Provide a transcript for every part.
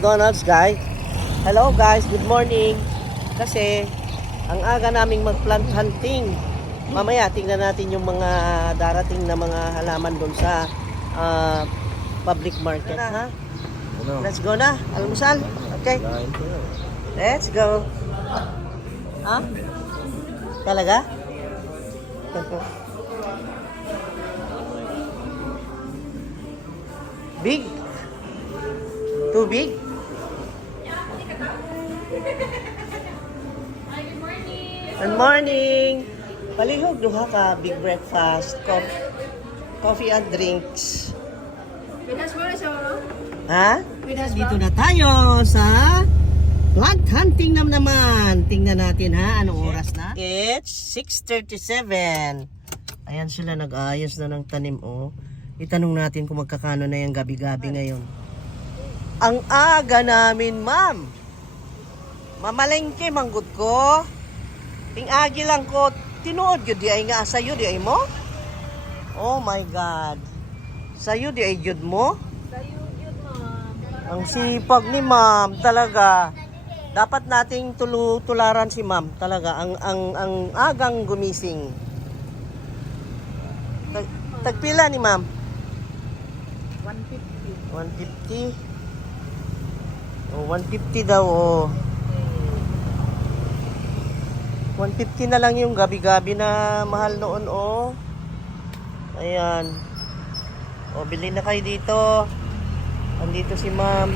McDonald's, guys. Hello guys, good morning. Kasi ang aga naming mag-plant hunting. Mamaya tingnan natin yung mga darating na mga halaman doon sa public market, ha? Let's go na, almusal. Okay. Let's go. Ha? Talaga? Big? Too big? Good morning! Palihog duha ka big breakfast, coffee and drinks. Pinas mo na siya, no? Ha? Pinas Dito na tayo sa plant hunting naman. Tingnan natin ha, anong oras na? It's 6:37. Ayan sila nag-ayos na ng tanim oh. Itanong natin kung magkakano na yung gabi-gabi ngayon. Ang aga namin, ma'am. Mamalengke manggod ko. Ting agi lang ko tinuod gyud di ay nga sayo di ay mo? Oh my god. Sayo di ay jud mo? Sayo yun, ma'am. Ang sipag ni ma'am talaga. Dapat nating tularan si ma'am talaga ang agang gumising. Tagpila ni ma'am? 150. 150. Oh, 150 daw oh. 150 na lang yung gabi-gabi na mahal noon oh. Ayan. O, bili na kayo dito. Andito si ma'am.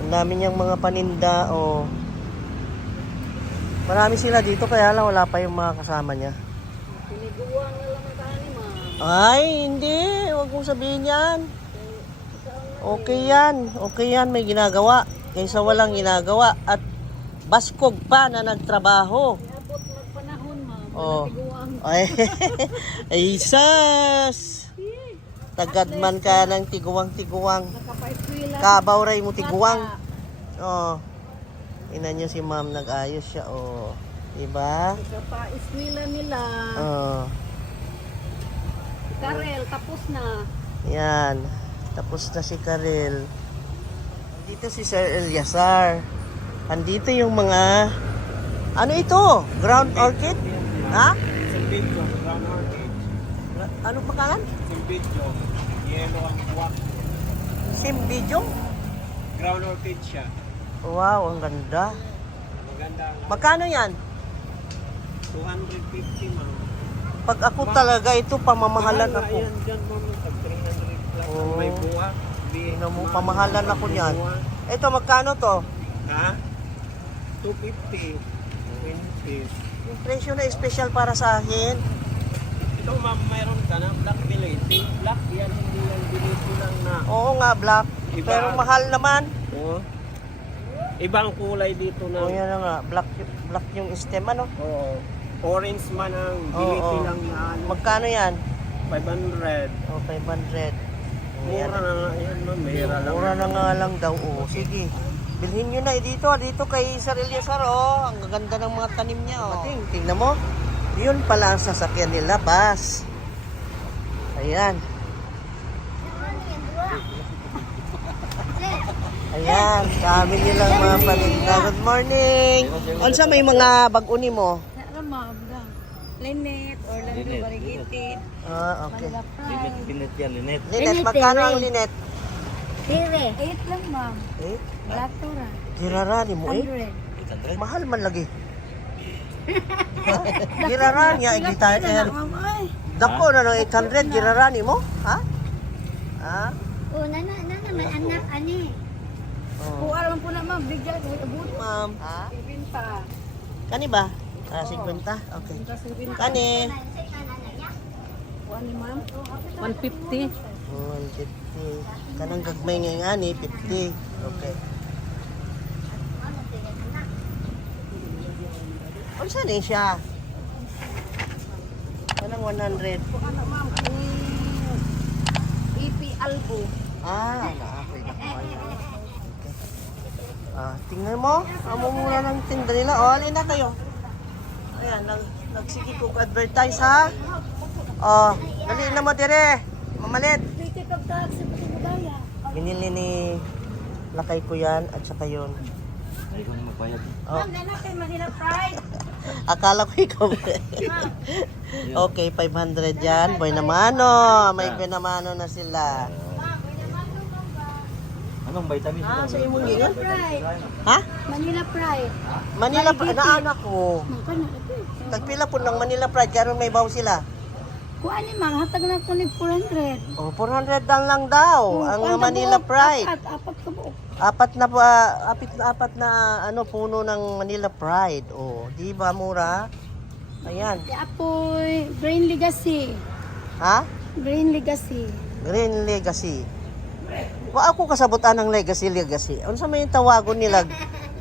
Ang dami niyang mga paninda oh. Marami sila dito kaya lang wala pa yung mga kasama niya. Piniguan na lang ang kanin, ma'am. Ay, hindi. Huwag mong sabihin yan. Okay yan. Okay yan. May ginagawa. Kaysa walang ginagawa. At baskog pa na nagtrabaho. Abot magpanahon, ma'am. Oh. Piniguan. Ay, ay sas. Tagadman ka ng tiguwang-tiguwang. Nakapaiswila. Kabawray mo tiguwang. Oh. Ina niyo si ma'am nag-ayos siya. Oh. Diba? Nakapaiswila nila. Oh. Karel, tapos na. Yan. Tapos na si Karel. Dito si Sir Eliasar. Andito yung mga ano ito? Ground orchid? Ha? Simbidyo, ground orchid. Ano pangalan? Simbidyo, yellow ang buwak. Simbidyo? Ground orchid siya. Wow, ang ganda. Maganda nga. Magkano yan? 250 ma'am. Pag ako talaga ito, pamamahalan Mahal na ako. yan dyan ma'am. Pag 300 plus ang Oh. may buwak. Tingnan mo, pamahalan ako niyan. Buwak. Ito, magkano to? Ha? 250. 20. Yung presyo na special para sa akin. Ito ma'am, mayroon ka na black bility. Black yan, hindi yan bility lang na. Oo nga, black. Iba. Pero mahal naman. Oh. Ibang kulay dito na. Oo, yan na nga. Black yung stem, ano? Oo. Orange man ang Oo, bility oo. lang na ano. Magkano yan? 500. O, 500. Mura na nga yan ma'am, mura lang. Mura na nga lang daw. Oo, sige. Bilhin nyo na dito. Dito kay Sir Eliasar, oh. Ang gaganda ng mga tanim niya, oh. Tingnan mo. Yun pala ang sasakyan nila, bus. Ayan. Ayan, dami nilang mga paninda. Good morning. Unsa may mga bag-uni mo? Nara, ma'am. Linet, Orlando, Barigiti. Ah, okay. Manila Pride. Linet yan, linet. Linet, magkano ang linet? Tire. 8 lang, ma'am. Eh, Black Tora. girarani mo eh. 100. Mahal man lagi. Ha? Girarani, ay di tayo. Ma'am, ay. Dako na ng 800, girarani mo? Ha? Ha? Oh, nana naman anak ani. Oh. Kung alam po na, ma'am, bigyan ko abot. Ma'am. Ha? Ibinta. Kani ba? Ah, 50? Okay. Kani? Kuha ni ma'am. 150. 150. Kanang gagmay nga ani, 50. Okay. Unsa ni siya? Kanang 100. Ano, ma'am? EP Albo. Ah, naakoy na kumain. Ah, tingnan mo. Amo muna ng tinda nila. O, alin na kayo. Ayan, nagsige ko advertise ha. Oh, dali na mo dire. Mamalit. Dito kag tax sa Pagdaya. Binili ni Lakay ko yan at saka yun. Ikaw na magbayad. Oh. Lalaki, Manila Pride. Akala ko ikaw. Okay, 500 yan. Boy namano. May pinamano na sila. Anong vitamin? Ah, sa imong gingon? Pride. Ha? Manila Pride. Manila Pride. Naanak ko. Tagpila po ng Manila Pride. Karon may baw sila. Kuha ni Mang, hatag na ko ni 400. Oh, 400 lang daw. Ang Manila Pride. Apat ka buok. Apat na ano puno ng Manila Pride. Oh, di ba mura? Ayan. Di apoy, Green Legacy. Ha? Green Legacy. Green Legacy. Wa ako kasabutan ng Legacy. Ano sa may tawagon nila?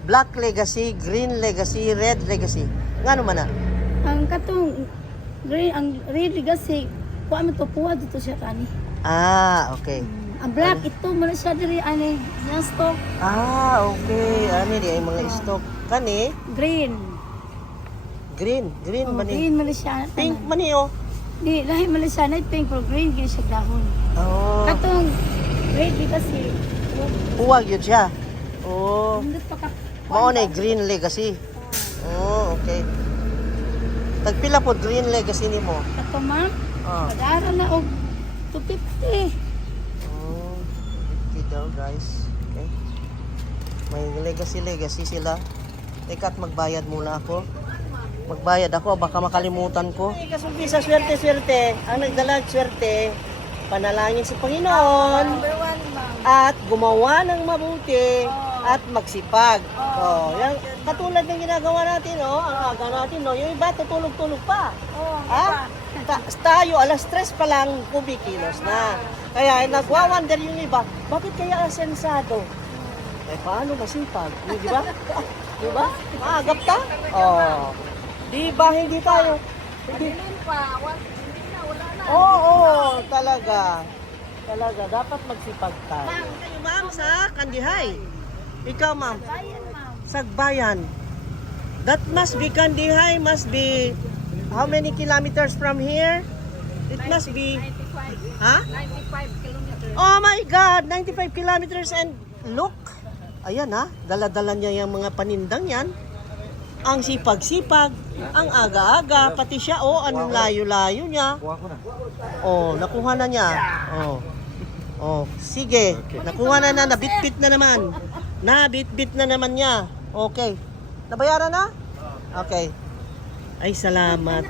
Black Legacy, Green Legacy, Red Legacy. Ngano man na? Ang katong ang Green Legacy, kuha mo to, kuha dito siya kani. Ah, okay. Ang black, ito mo na siya diri, ani, yung stock. Ah, okay. Ano di ay mga stock kani? Green. Green Oh, man ni. green mo na siya. Pink man ni oh. Di, lahi mo na siya, na pink, pero green, gini siya dahon. Oh, Katong Green Legacy, huwag yun siya. Oh, hindi pa ka. mao na Green Legacy. Oh, okay. Tagpila po Green Legacy nimo. Katong ma'am, Ah. pag-aaral na og 250. Oh, 50 daw guys. Okay. May legacy sila. Teka at magbayad muna ako. Magbayad ako, baka makalimutan ko. Kasulti sa swerte. Ang nagdala swerte, panalangin sa Panginoon. Number 1, ma'am. At gumawa ng mabuti at magsipag. Oh, yan katulad ng ginagawa natin, oh, ang aga natin, no. Yung iba tutulog-tulog pa. Ha? Tayo alas 3 pa lang kumikilos na. Kaya nagwa-wonder yung iba, bakit kaya asensado? Eh paano masipag? Di ba? Di ba? Maagap ka? Oh. Di ba hindi tayo? Hindi. Oo, talaga. Talaga, dapat magsipag tayo. Kayo ma'am sa Kandihay. Ikaw ma'am. Sagbayan. That must be Kandihay, must be how many kilometers from here? It must be 95. ha? 95 kilometers. Oh my God, 95 kilometers and look. Ayan ha, dala-dala niya yung mga panindang yan. Ang sipag-sipag, ang aga-aga, pati siya, oh, anong layo-layo niya. Kuha ko na. Oh, nakuha na niya. Oh. Oh, sige. Nakuha na, nabitbit na naman. Nabitbit na naman niya. Okay. Nabayaran na? Okay. Ay, salamat.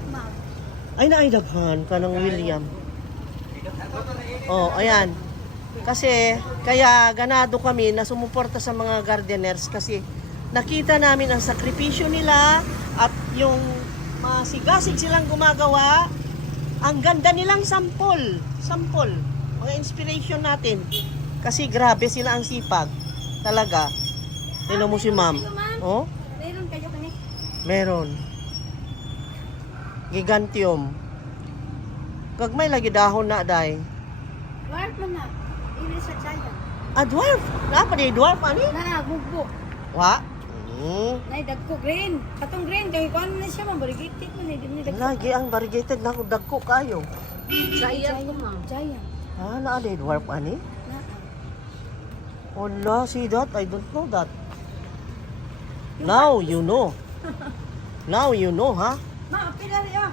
Ay, naidaghan ka ng William. Oh, ayan. Kasi, kaya ganado kami na sumuporta sa mga gardeners kasi nakita namin ang sakripisyo nila at yung masigasig silang gumagawa. Ang ganda nilang sampol. Mga inspiration natin. Kasi grabe sila ang sipag. Talaga. Tignan mo si ma'am. Oh? Meron kayo kani? Meron. Gigantium. Kagmay lagi dahon na day. Dwarf man na. Ini sa giant. Ah, dwarf. Napa di dwarf ani? Na, bugbo. Wa. Nay, dagko green. Katong green, kaya kuha na siya, mabarigitit mo na. Hindi dagko. Lagi ang variegated na dagko kayo. Giant ko, ma'am. Giant. Ah, naa di dwarf ani? Wala, see that? I don't know that. Now you know. Now you know, ha? Ma, pila rin ah.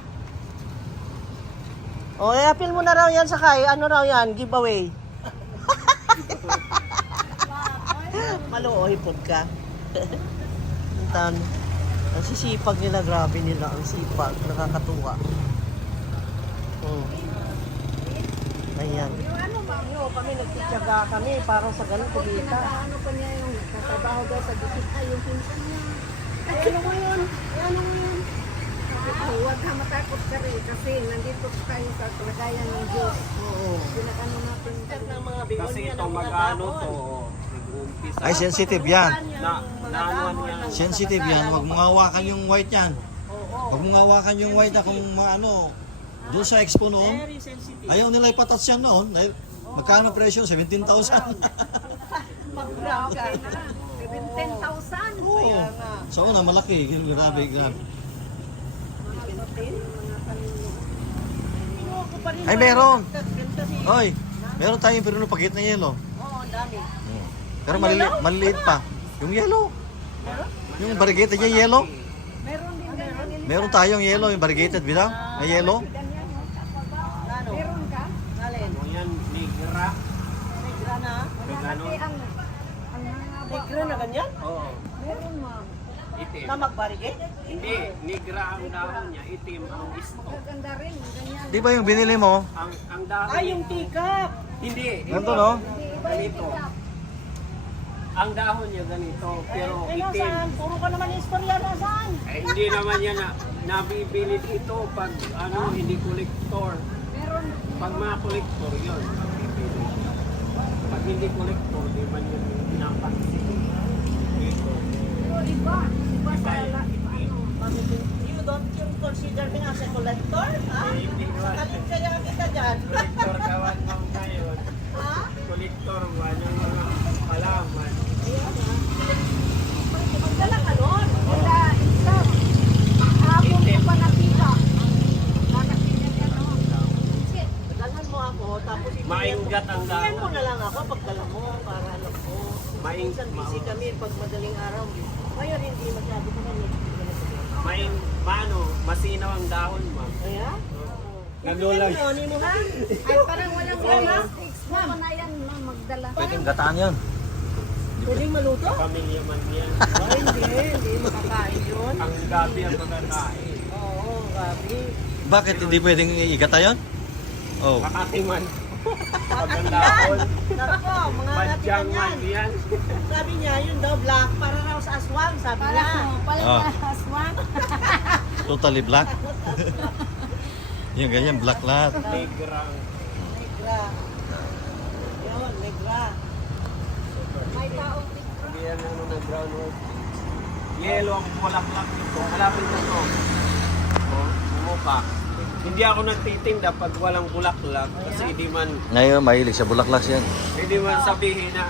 O, i-appeal mo na raw yan sa Kai. Ano raw yan? Giveaway. Maluoy po ka. Ang sisipag nila, grabe nila. Ang sipag, nakakatuwa. Ayan. Yung ano, ma'am? Ano, kami nagtityaga kami para sa ganun kumita. Ano pa niya yung nagtatrabaho daw sa disit ay yung pinsan niya. Ano mo yun? Ano mo yun? Huwag ka matakot ka rin kasi nandito tayo sa kalagayan ng Diyos. Oo. Pinakano natin. Ng mga bigon Kasi niya, ito ng mga mag-ano dahon. to, nag-uumpisa. Ay, sensitive yan. Naanuan niya. Sensitive yan. Huwag mong hawakan yung white yan. Huwag mong hawakan yung white na kung maano. Doon sa expo noon, Very sensitive. ayaw nila ipatats yan noon. Ay, magkano presyo? 17,000. Mag-grabe na. 10,000. Oo. Sa una, malaki. Grabe. Ay, meron. Hoy, meron tayong piruno pagit na yelo. Oo, ang dami. Pero maliliit pa. Yung yellow. Yung variegated niya yellow. Meron din ganyan. Meron tayong yellow, yung variegated bitaw. Ay yellow. Ano? Meron ka? Alin? O yan, negra. Negra na? Ganon. Ang haba. Negra na ganyan? Oo. Meron ma'am. Itim. Na mag-barricade? Hindi, negra ang dahon niya, itim ang isto. Maganda rin. Ganyan. Di ba yung binili mo? Ang dahon Ay, yung teacup! Hindi. Ganito, no? Ganito. Ang dahon niya ganito, pero Ay, itim. nasaan? Puro ka naman istorya, nasaan? Eh, hindi naman yan nabibili ito pag hindi collector. Meron. Pag mga collector yun, nabibili. Pag hindi collector, di man yun pinapansin. Dito. Pero iba. Iba sa You don't consider me as a collector? Ha? Hindi naman. Alin kaya kita dyan? Collector kawan mo ngayon. Ha? Collector ba yung mga halaman? Magdala ka nun. Wala. Isa. Hapon ko pa nakita. Nakakita niya no. Dalhan mo ako, tapos Mainggat ang Tingnan dahon. mo na lang ako pagdala mo para alam ko. Minsan busy kami pag madaling araw. Ngayon hindi masyado ko kami. Masinaw ang dahon, ma'am. Kaya? Nanulag. Hindi mo ha? Ay parang walang plastics. Ma'am na yan ma'am magdala. Pwedeng gataan yun. Pwedeng maluto? Pamilya man yan. Ay, hindi makakain yun. Ang gabi ang magkakain. Oo, gabi. Bakit hindi pwedeng igata yun? Oh. Kakatiman. Pag ang dahon. Nako, mga Badyang natikan man yan. yan. Sabi niya, yun daw black para raw sa aswang, sabi niya. Ah. Aswang. Totally black. Yung ganyan, black lahat. Negrang. Negra. Yun, negra. May tao. Hindi yan nag-brown wood. Yellow ang bulaklak nito. Malapit na to. Bumupa. Hindi ako nagtitinda pag walang bulaklak kasi hindi man Ngayon, mahilig sa bulaklak yan. sabihin na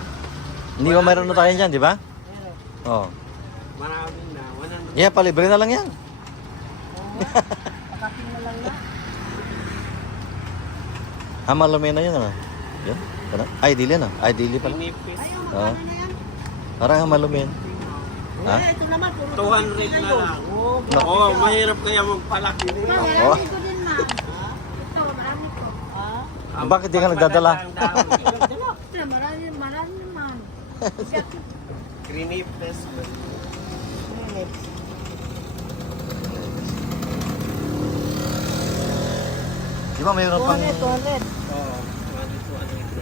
Hindi ba mayroon na tayo dyan, di ba? Oh. marami na. Yeah, palibre na lang yan. Pakating na lang na. Hamalumin na yun, ano? Yan, ano? Ideal yan, ah. Ideal pala. Pinipis. Oo. Parang hamalumin. Ha? Eh, ito naman, puro 200 na lang. Oo. Oo, mahirap kaya magpalaki nito. Oh. Ito din ma'am. Ito marami ko. Ah, Bakit di ka nagdadala? Ang dahon. Ito marami ma'am. Grinipes. minutes. Di ba mayroon pang... 200, 200. Oo.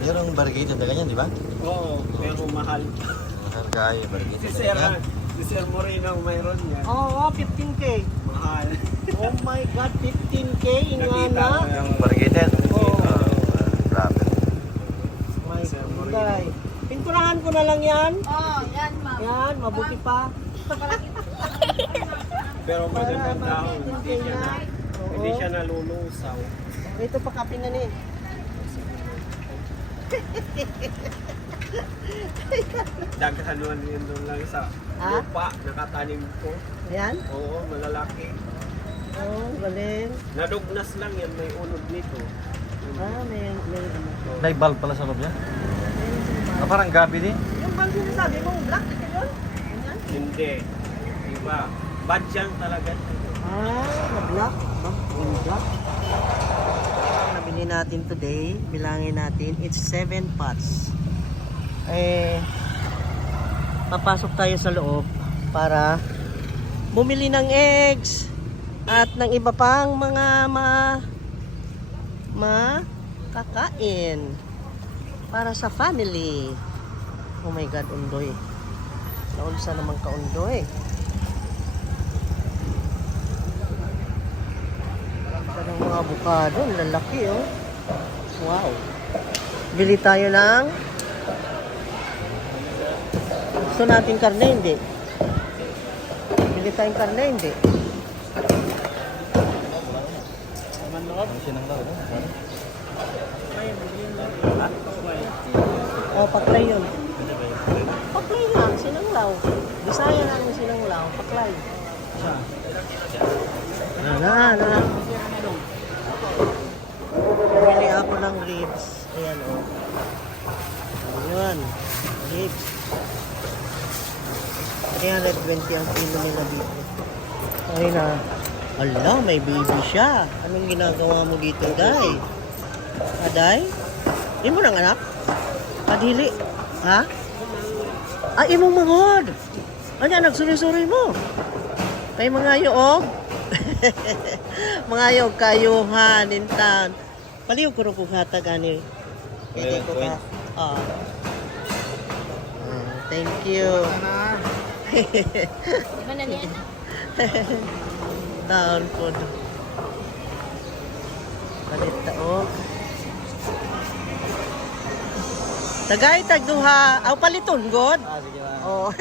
Mayroong variegated na ganyan, di ba? Oo, pero mahal. Mahal kayo, Si variegated na Sir, ganyan. si Sir Moreno mayroon yan. Oo, 15K. Mahal. Oh my God, 15K. Nakita ko Ingana. Yung variegated. Oo. Grabe. My Sir Moreno. God. Pinturahan ko na lang yan. Oh, yan ma'am. Yan, mabuti pa. Pero magandang Para dahon. Hindi siya na, Oo. hindi siya nalulusaw. Ito pa kapin na ni. Daghanuan yun doon lang sa Ha? lupa, nakatanim ko. Yan. Oo, malalaki. Oh, galing. Nadugnas lang yan, may unod nito. Ah, may May bulb pala sa loob yan. Ah, parang gabi din. Yung bang sinasabi mo, black ka yun? Ganyan? Hindi. Diba? Badyang talaga. Ah, na-black. Black. Nabili natin today, bilangin natin, it's 7 pots. Eh, papasok tayo sa loob para bumili ng eggs at ng iba pang mga kakain para sa family. Oh my God, undoy. Naulsa naman ka undoy. Ganda ng mga avocado, ang lalaki oh. Wow. Bili tayo ng gusto natin karne, hindi. Bili tayong karne, hindi. Oh, paklay yun. Paklay nga, sinanglaw. Bisaya na ng sinanglaw, paklay. Na. Bumili ako ng ribs. Ayan, oh. Ayan, ribs. 320 ang kilo nila dito. Ay na. Ala, may baby siya. Anong ginagawa mo dito, Day? Day? Di mo nang anak? Padili. Ha? Ay, imong mangod. Anya, nagsuri-suri mo. Kay mga yoog. Mga yoog kayuhan, intan. Paliw ko rin kung hatag, ani. Pwede ko ka. Ah. Thank you. Iba na niya na. Taon po. Palit taog. Tagay tagduha. Aw paliton god. Oh.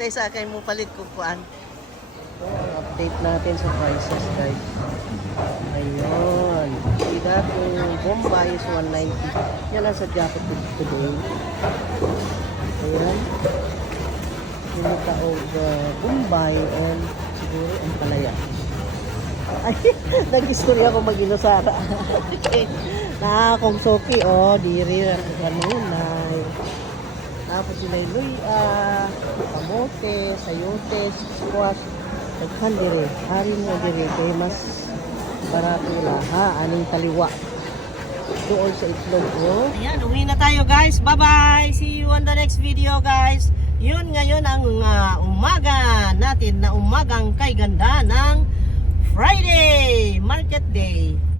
Tay sa kay mo palit ko kuan. So, update natin sa prices, guys. Ayun. Sida kung Bombay is 190. Yan ang sa jacket today. Ayan. Yung taog Bombay and siguro ang palaya. Ay, nag-istorya ako mag-inusara. Kung soki, oh, diri, kanunay. Tapos sila luya, kamote, sayote, squash, naghan diri. Harin nga diri, kaya mas barato ha, aning taliwa. Doon sa itlog, oh. Ayan, uwi na tayo, guys. Bye-bye! See you on the next video, guys. Yun ngayon ang umaga natin na umagang kay ganda ng Friday Market Day.